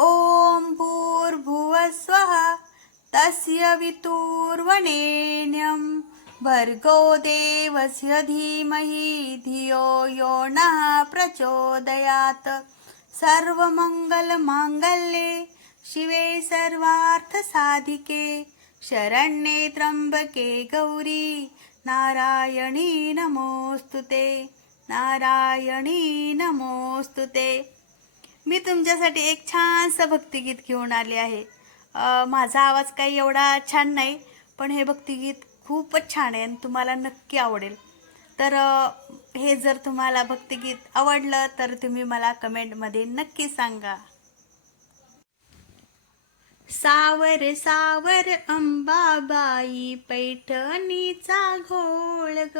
ॐ भूर्भुवस्वः तस्य वितुर्वणेन्यं भर्गो देवस्य धीमहि धियो यो नः प्रचोदयात्। सर्वमङ्गलमाङ्गल्ये शिवे सर्वार्थसाधिके शरण्ये त्र्यम्बके गौरी नारायणी नमोऽस्तु ते। नारायणी नमोऽस्तु ते। मी तुमच्यासाठी एक छानसं भक्तिगीत घेऊन आले आहे. माझा आवाज काही एवढा छान नाही पण हे भक्तिगीत खूपच छान आहे आणि तुम्हाला नक्की आवडेल. तर हे जर तुम्हाला भक्तिगीत आवडलं तर तुम्ही मला कमेंटमध्ये नक्की सांगा. सावर सावर अंबाबाई पैठणीचा घोळ ग.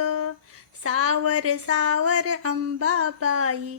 सावर सावर अंबाबाई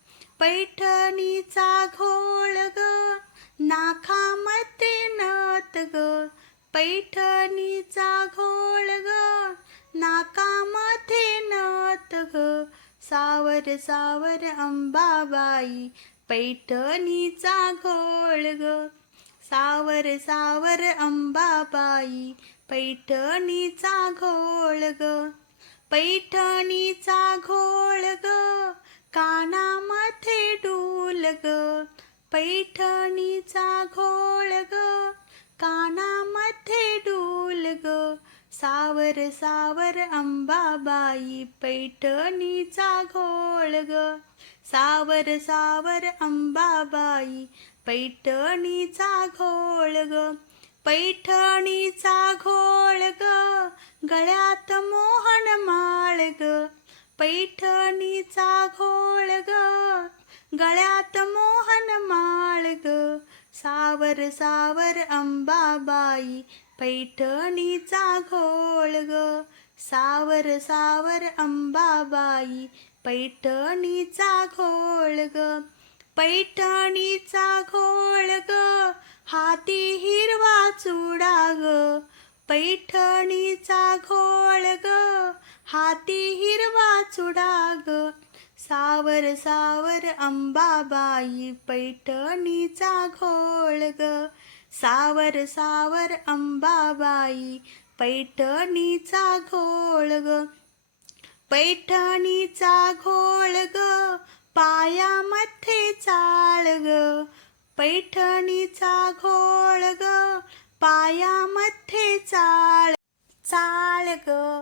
पैठणीचा घोळ ग नाखामते नत ग. पैठणीचा घोळ ग नाकामध्ये नत ग. सावर सावर अंबाबाई पैठणीचा घोळ ग. सावर सावर अंबाबाई पैठणीचा घोळ ग. पैठणीचा घोळ ग कानामध्ये डोल ग पैठणीचा घोळ ग. कानामध्ये डोल ग सावर सावर अंबाबाई पैठणीचा घोळ ग. सावर सावर अंबाबाई पैठणीचा घोळ ग पैठणीचा घोळ ग. गळ्या पैठणीचा घोळ ग. गळ्यात मोहन माळ ग. सावर सावर अंबाबाई पैठणीचा घोळ ग. सावर सावर अंबाबाई पैठणीचा घोळ ग. पैठणीचा घोळ ग. हाती हिरवा चुडा ग. पैठणीचा घोळ ग. हाती हिरवा चुडा सावर सावर अंबाबाई पैठणीचा घोळ ग सावर सावर अंबाबाई पैठणीचा घोळ ग पैठणीचा घोळ ग पायामध्ये चाळ ग पैठणीचा घोळ ग पायामध्ये चाळ चाळ ग